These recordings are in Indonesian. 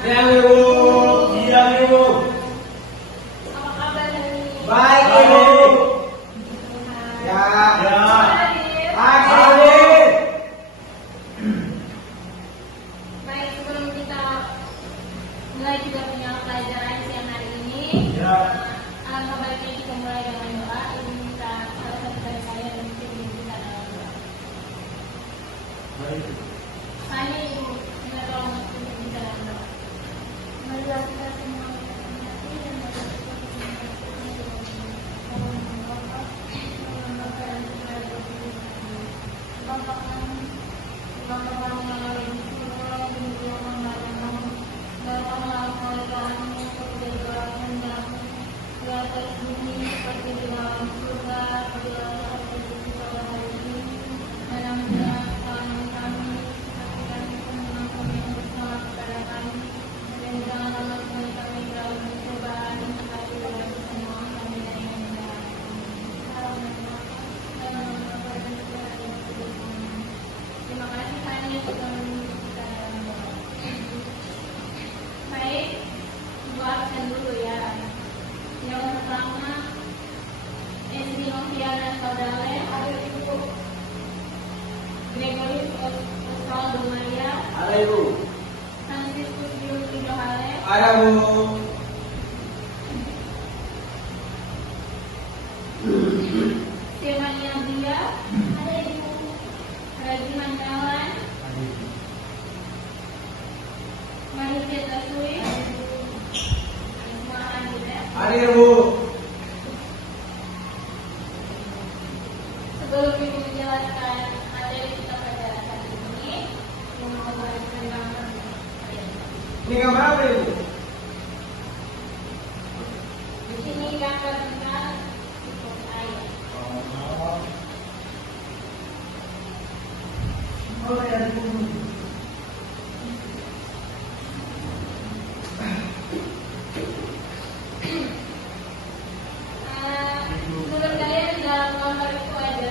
Ya, Ibu. Iya, Ibu. Apa kabar hari ini? Baik, Ibu. Ya. Ya. Pagi. Baik, sebelum kita mulai kita punya pelajaran siang hari ini, Ya. alangkah baiknya kita mulai dengan doa. Ibu minta salah satu dari saya dan mungkin kita dalam doa. Baik. Saya Ibu minta tolong untuk kita dalam doa. Marilah kita semua menghormati dan terima kasih Tanya sudah menunjuk kita dalam doa. Baik, buat absen dulu ya. Yang pertama, Esri Noviana Saudale, ada Ibu Gregoris Osvaldo Maria, Ada, Ibu. Franciscus Yus Widohale, Ada, Bu. Firmania Dia, ada Ibu Raji Mandawan, Mahisya Tasui, semua hadir ya. Ada, Ibu. Sebelum Ibu menjelaskan materi kita pada hari ini, Ibu mau memberikan gambar. Ini gambar apa, Ibu? Di sini gambar tentang sifat air. Oh, ya, Ibu. Menurut kalian dalam gambar itu ada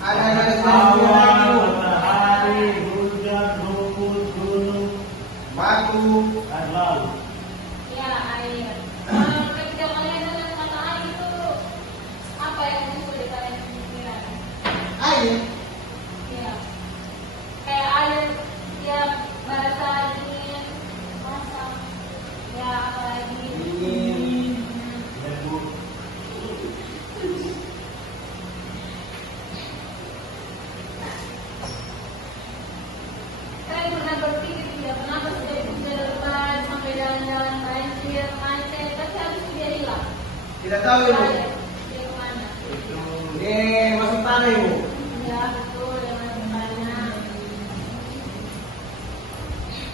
Ada Awan, matahari, hujan, rumput, gunung, batu. dan laut. ya air. Ketika kalian dengar kata air itu apa yang muncul di kalian pikiran? Air. Ya, kayak air ya bahasa dingin, masak, ya apalagi Dingin. Ya, Bu. Saya pernah berpikir tidak kenapa sejak hujan lebat sampai jalan-jalan banjir, macet, tapi habis dia hilang. Tidak tahu, Ibu. Dia kemana? Masuk tanah, Ibu. Ya betul, dengan kemana?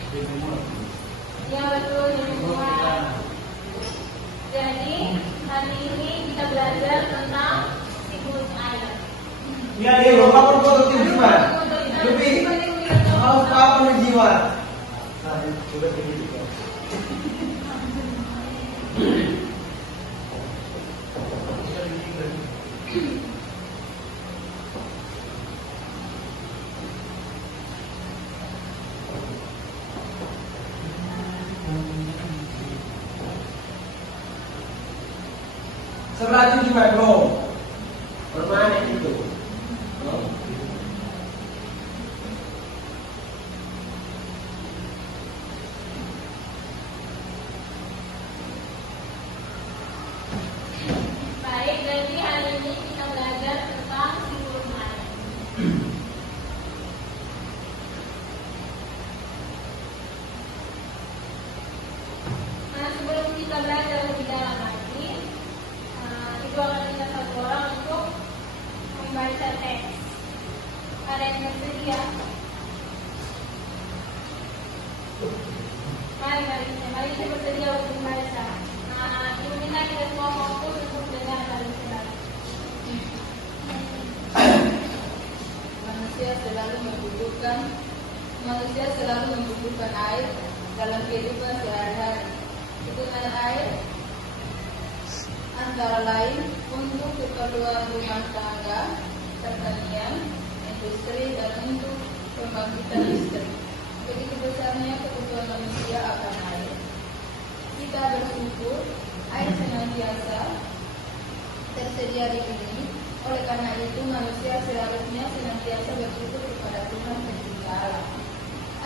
Di semua. Ya betul, ini semua. Jadi hari ini kita belajar tentang siklus air. Iya, Ibu. Kamu perlu jiwa. Lebih. Mau apa jiwa? Sudah tinggi juga. Sebelah itu juga dong. Permanen itu. Baik, jadi hari ini kita belajar tentang siklus air. Nah, sebelum kita belajar lebih dalam lagi, itu akan minta satu orang untuk membaca teks. Ada yang bersedia? Mari kita bersedia untuk membaca. Nah, Ibu minta kita semua fokus untuk dengar dari kita. Manusia selalu membutuhkan air dalam kehidupan sehari-hari. Kebutuhan air antara lain untuk keperluan rumah tangga, pertanian, industri, dan untuk pembangkitan listrik. begitu besarnya kebutuhan manusia akan air. Kita bersyukur air senantiasa tersedia di bumi. Oleh karena itu manusia seharusnya senantiasa bersyukur kepada Tuhan Pencipta alam.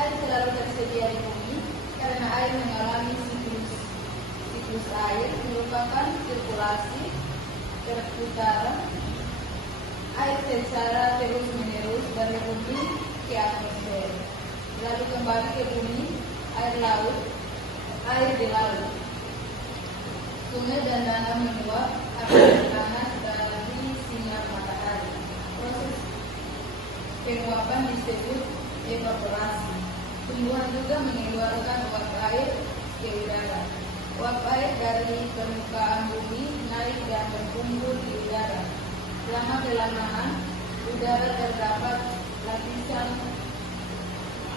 Air selalu tersedia di bumi karena air mengalami siklus air merupakan sirkulasi perputaran air secara terus menerus dari bumi ke atmosfer, lalu kembali ke bumi. Air laut, air di laut, sungai dan danau meluap akibat panas dari sinar matahari. Proses penguapan disebut evaporasi. Tumbuhan juga mengeluarkan uap air ke udara. Uap air dari permukaan bumi naik dan berkumpul di udara. Lama-kelamaan, udara terdapat lapisan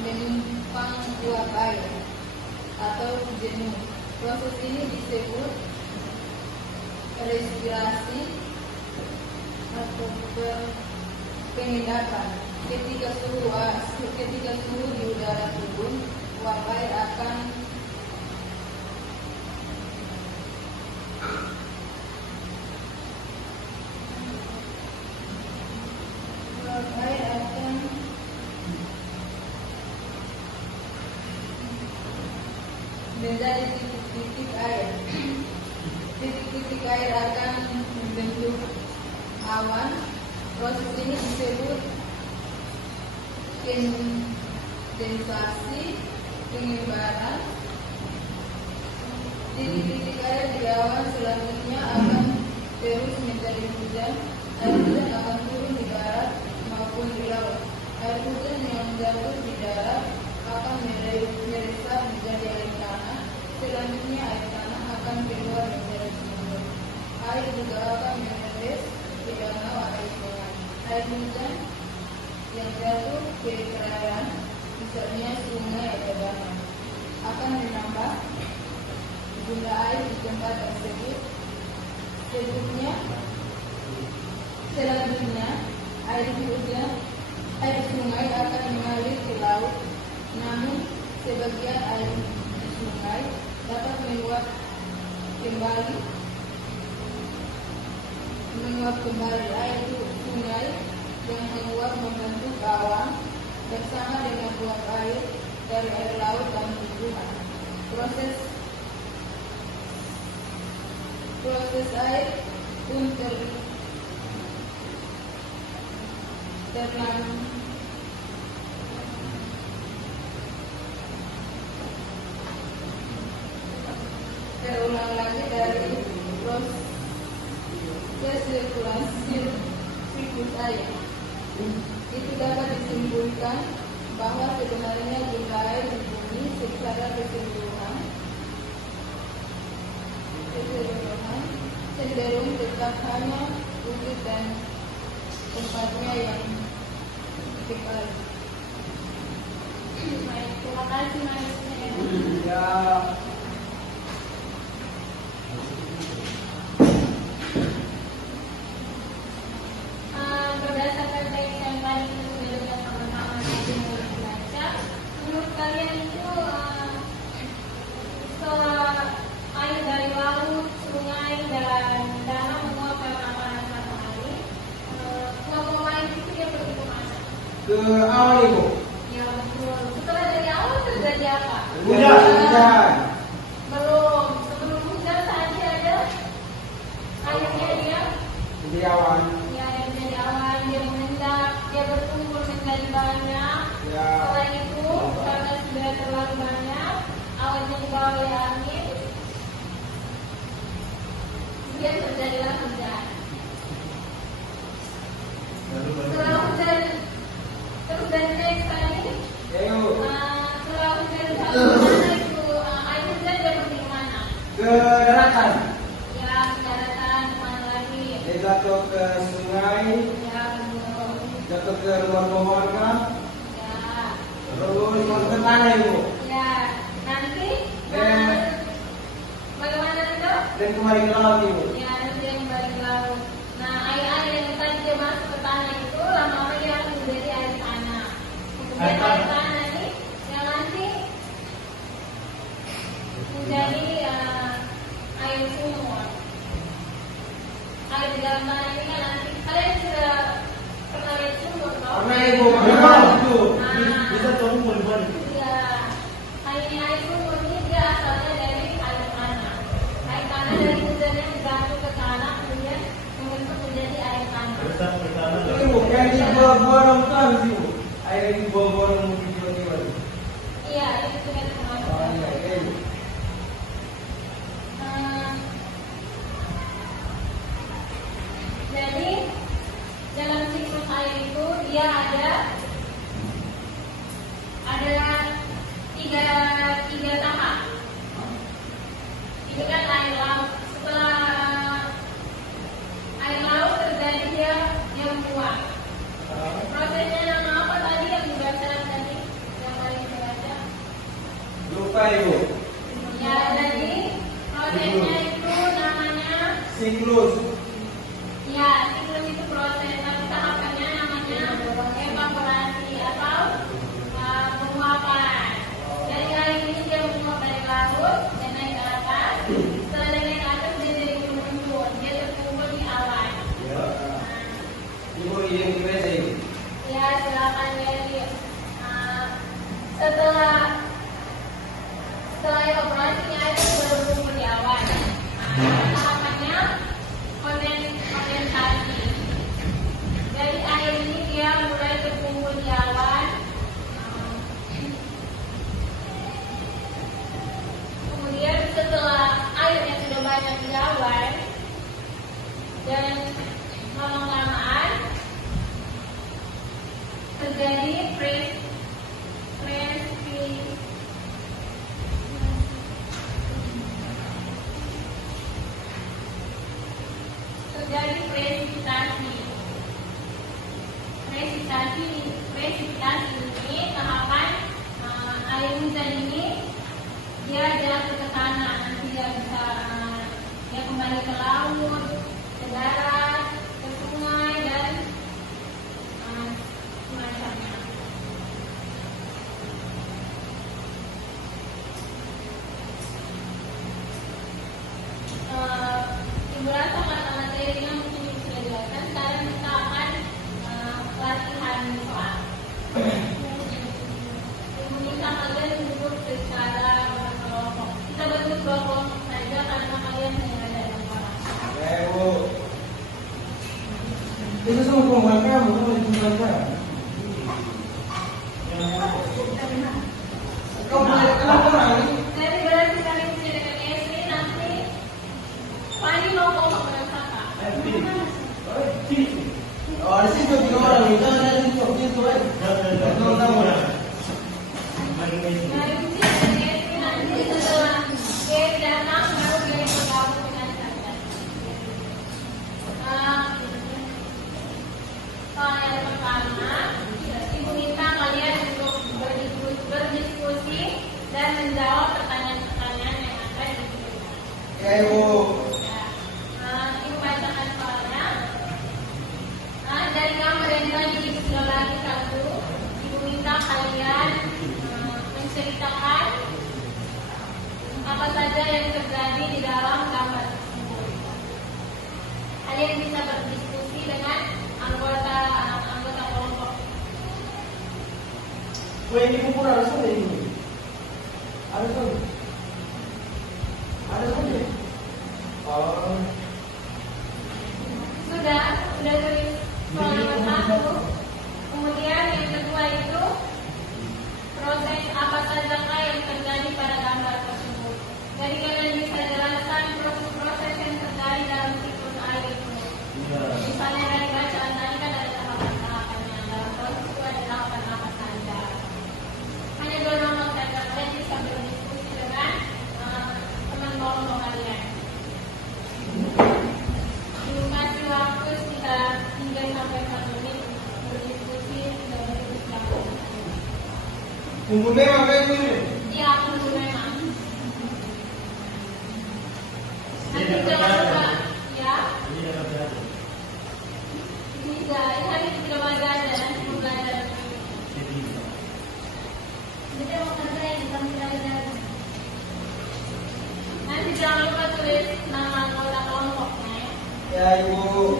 menumpang uap air atau jenuh. Proses ini disebut respirasi atau pengendapan. Ketika suhu di udara turun, uap air akan menjadi titik-titik air. Titik-titik air akan membentuk awan. Proses ini disebut kondensasi, pengibaran. Titik-titik air di awan selanjutnya akan terus menjadi hujan. Air hujan akan turun di darat maupun di laut. Air hujan yang jatuh di darat akan meresap menjadi air tanah. Selanjutnya air tanah akan keluar menjadi sumber. Air juga akan menetes ke danau atau sungai. Air hujan yang jatuh ke perairan, misalnya sungai atau danau, akan menambah jumlah air di tempat tersebut. Selanjutnya air hujan, air sungai akan mengalir ke laut. Namun sebagian air di sungai dapat menguap kembali. Air sungai yang menguap membentuk awan bersama dengan uap air dari air laut dan tumbuhan. Proses air pun terulang lagi dari proses sirkulasi siklus air. Itu dapat disimpulkan bahwa sebenarnya jumlah air di bumi secara keseluruhan cenderung tetap hanya wujud dan tempatnya yang kekal. Baik, terima kasih Maestro. Ya. Berdasarkan teks yang tadi kita sudah dengar sama-sama dan baca, menurut kalian itu air dari laut, sungai, dan danau menguap karena panas matahari. Ngomong air itu dia pergi ke mana? Ke awal itu. Ya betul. Setelah dari awal terjadi apa? Hujan. Belum. Sebelum hujan tadi ada airnya dia. Di awan. Ya, yang menjadi awan, dia mengendap, dia berkumpul menjadi banyak. Ya. Setelah itu, karena sudah terlalu banyak, awannya dibawa oleh angin, kemudian terjadilah hujan. Setelah hujan, terus dari teks tadi, Ayo. setelah hujan kemana itu air hujan dia pergi kemana? Ke daratan. Ya, ke daratan, kemana lagi? Dia jatuh ke sungai, Ya, betul. jatuh ke rumah warga, Ya. terus masuk ke tanah ibu. Ya, nanti bagaimana itu? Dan kembali ke laut ibu. Ya, nanti dia kembali ke laut. Nah, air-air yang tadi dia masuk ke tanah itu lama-lama dia akan menjadi air tanah. Kemudian air tanah ini yang ibu, memang itu. Bisa kamu boleh. Ya, airnya itu murni dia asalnya dari air tanah. Air tanah dari hujan yang jatuh ke tanah kemudian membentuk menjadi air tanah. Besar ke tanah. Ibu, kayak di buah-buah rambutan sih, Bu. Air di buah-buah rambutan tiba-tiba. Iya, itu sudah termasuk. Oh, iya, iya. Jadi dalam siklus air itu dia ada tiga tahap. Itu kan air laut. Setelah air laut terjadi dia membuat. Prosesnya nama apa tadi yang dibaca tadi? Yang paling dibaca? Lupa ibu. Ya, jadi prosesnya itu namanya Siklus. ya, siklus itu proses, tapi tahapannya namanya evaporasi atau penguapan. Dari air ini dia menguap dari laut dan naik ke atas. Setelah dia naik ke atas dia jadi berkumpul, dia terkumpul di awan. Ya. Ibu yang dibaca ibu. Ya, silakan jadi setelah evaporasinya itu baru berkumpul di awan. Tahapannya kondensasi. Dari air ini dia mulai terkumpul di awan. Kemudian setelah airnya sudah banyak di awan dan lama-lamaan terjadi presipitasi. Presipitasi ini tahapan air hujan ini dia jatuh ke tanah, nanti dia bisa dia kembali ke laut, ke darat, ke sungai dan semacamnya. Ibu rasa materi-materinya mungkin sudah dijelaskan. Sekarang kita akan latihan soal. Ibu minta kalian duduk secara berkelompok. Kita berdua dua kelompok saja karena kalian hanya ada 6 orang. Ya, ibu. Itu semua pembuat kamu, semua pembuat kamu. Kau boleh kenapa orang ini? Jadi berarti kalian bisa dengan SD nanti Pani mau kelompok dengan kakak. Oh, di situ 3 orang nih, jangan ada di situ aja. Jangan tahu. Dari sini dengan SD nanti setelah Gary datang baru Gary bergabung dengan kalian. Soal yang pertama, ibu minta kalian untuk berdiskusi dan menjawab pertanyaan-pertanyaan yang ada di sini. Ya, ibu. Ibu bacakan soalnya. Dari gambar yang tadi ibu sudah bagi satu, ibu minta kalian menceritakan apa saja yang terjadi di dalam gambar tersebut. Kalian bisa berdiskusi dengan anggota kelompok. Ini pun ada sudah ini. Ada sudah. Ada sudah. Oh. Sudah tulis soal nomor 1. Kemudian yang kedua itu proses apa sajakah yang terjadi pada gambar tersebut. Jadi kalian bisa jelaskan proses-proses yang terjadi dalam siklus air itu. Misalnya dari bacaan tadi kan ada tahapan-tahapannya. Dalam proses itu ada tahapan apa saja. Hanya 2 nomor saja. Kalian bisa berdiskusi dengan teman kelompok kalian. Kasih waktu sekitar 3 sampai 4 menit berdiskusi sudah berdiskusi. Tunggu memang kayak gini. Iya, tunggu memang. Nanti jangan lupa, ya. Bisa, ini hari sudah belajar, nanti mau belajar. Jadi mau kerja yang bukan belajar. Nanti jangan lupa tulis nama anggota kelompoknya ya. Ya, ibu.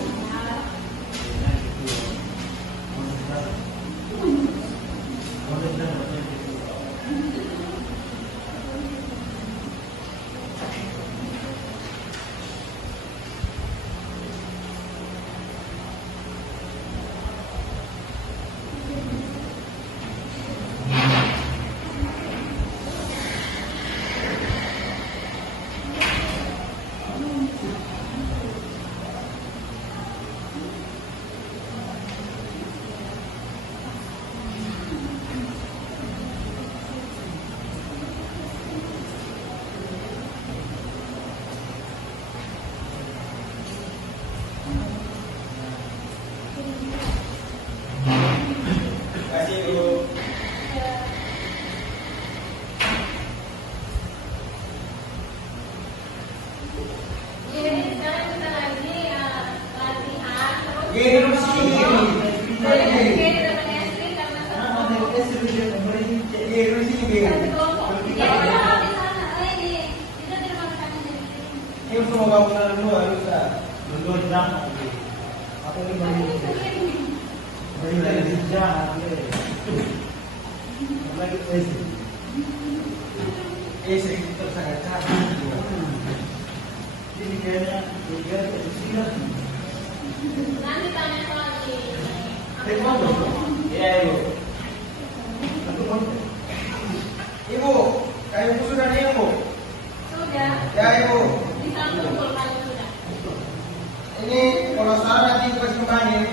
Kasih dulu. Jadi sekarang kita lagi latihan terus. Gini dulu sini. Dari Gini. SD dengan SD karena satu kelompok. Gini dulu sini gini. Satu kelompok. Ya udah di sana. Oh ini kita di rumah kami di sini. Ini semua bangunan dulu harus ah. Dulu jam. Apa ini Tapi baru? ini begini. Baru lagi jam. Lagi esi. Sering sangat cantik. Ini kayaknya juga kecil. Nanti tanya lagi. Iya ibu. Ibu, kayu sudah nih ibu. Sudah. Ya ibu. Bisa kumpul kalau sudah. Ini kalau salah nanti pas kembangin.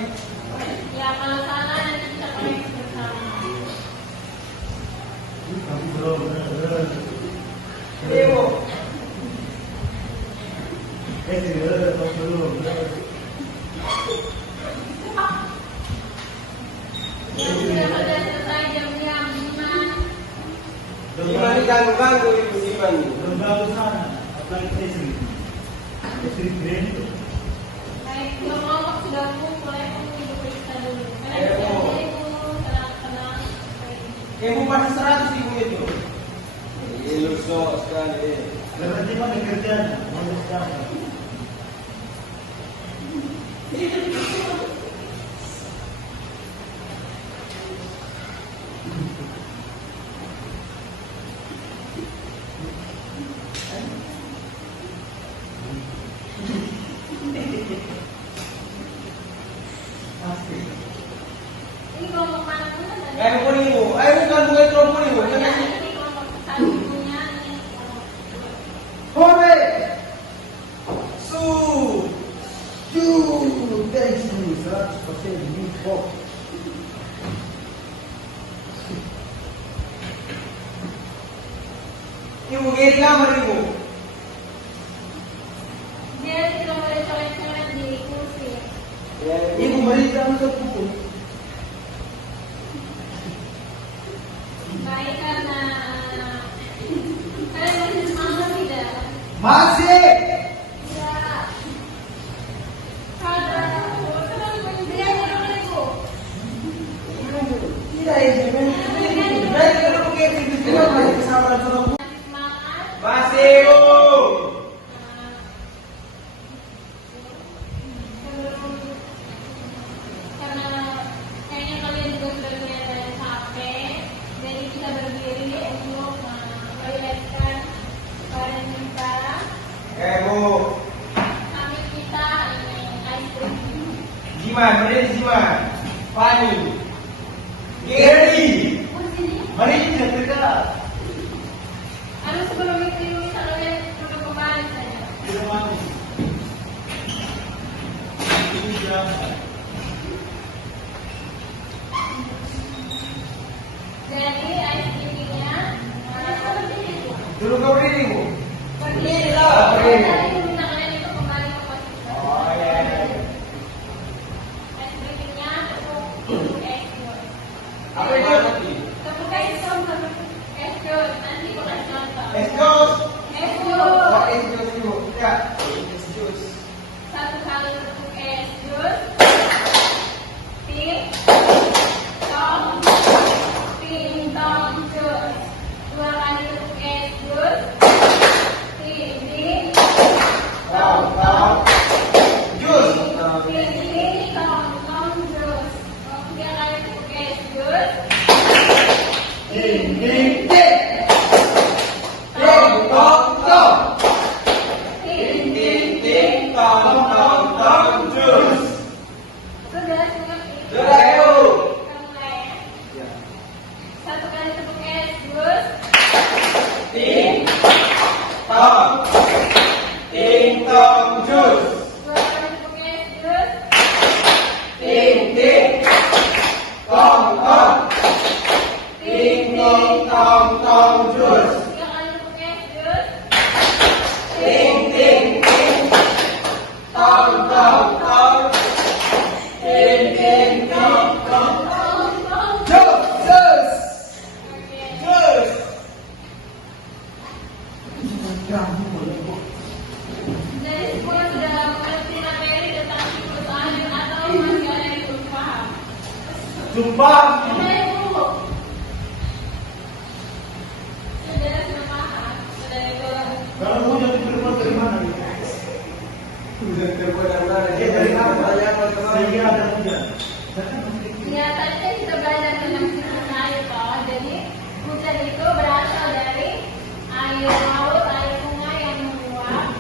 Ya kalau salah nanti kita koreksi bersama. Ini ibu. Yang sudah pada selesai jamnya 5. Gimana diganggu-ganggu ibu Siman? Baik, dua kelompok sudah kumpul ya, kamu ibu periksa dulu. Karena ibu tenang-tenang. Ibu pasti 100 ibu itu. Ini lusuh sekali. Ini kelompok mana pun ada. Ayo pun ibu, ayo bukan buat kelompok ibu. Ya, ini kelompok satu punya, ini kelompok. Hore! Su! Ju! Thanks you, 100% new pop. Ibu gini kamar ibu. Dia tidak boleh coret-coret di kursi. Ibu berikan untuk buku. Baik, karena kalian masih semangat tidak? Masih! Ya. Kada, dia nyuruh ibu. Tidak ibu. Baik kalau begitu ibu masih kesabaran sama bu. Masih semangat. Masih ibu. Karena kayaknya kalian juga sudah kelihatan capek, jadi kita berdiri untuk melihatkan badan kita. Bu. Sambil kita ini ice cream. Jiman, berdiri Jiman. Fani. Geri. Mari kita tegak. Harus sebelum itu bisa kalian duduk kembali saja. Jadi ice creamnya seperti itu. Dulu kau berdiri bu. Berdiri. Berdiri. Tadi minta kalian itu kembali ke posisi. Oh iya. Es krimnya tepuk es jus. Apa itu? Tepuk es jus, es jus. Nanti aku kasih contoh. Es jus. Es Oh, jus. es jus ibu. Ya. Es jus. Satu kali tepuk es jus. Tik, tong, ting, tong, jus. Dua kali tepuk es jus. Tik, tik, tong, tong. Jus. Ting, ting, tong, tong, jus. Tiga kali tepuk es jus. Satu kali tepuk es, Gus. Ting tong. Ting tong jus. Dua kali tepuk es, Gus. Ting ting. Tong tong. Ting ting tong tong jus. Tiga kali tepuk es, Gus. Ting ting ting. Tong tong tong. Ting ting tong tong. Jus jus. Oke. Jus. Jadi semua sudah mengerti materi tentang siklus air atau masih ada yang belum paham? Jumpa. Saya dulu. Sudah paham. Sudah yang belum. Kalau hujan itu keluar dari mana? Hujan terbenar-benar. Dari apa ya? Sehingga ada hujan. Ya, tadi kan kita belajar tentang siklus air, Pak. Jadi hujan itu berasal dari air laut, air sungai yang menguap.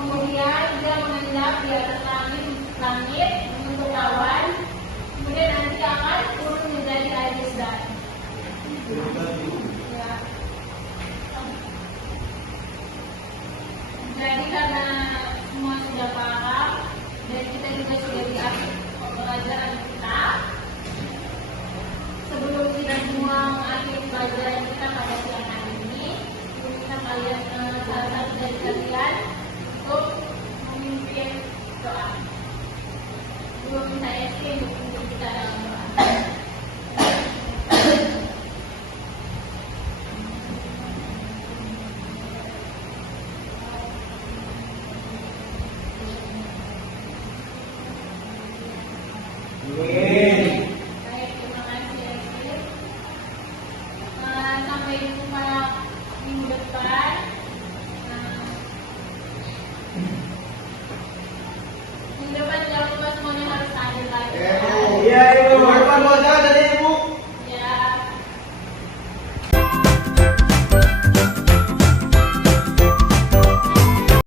Kemudian dia mengendap di atas langit membentuk awan. Kemudian nanti akan turun menjadi air besar. Ya. Jadi karena semua sudah paham dan kita juga sudah diatur pelajaran kita, sebelum kita semua mengakhiri pelajaran kita pada siang hari ini, kita kalian salah satu dari kalian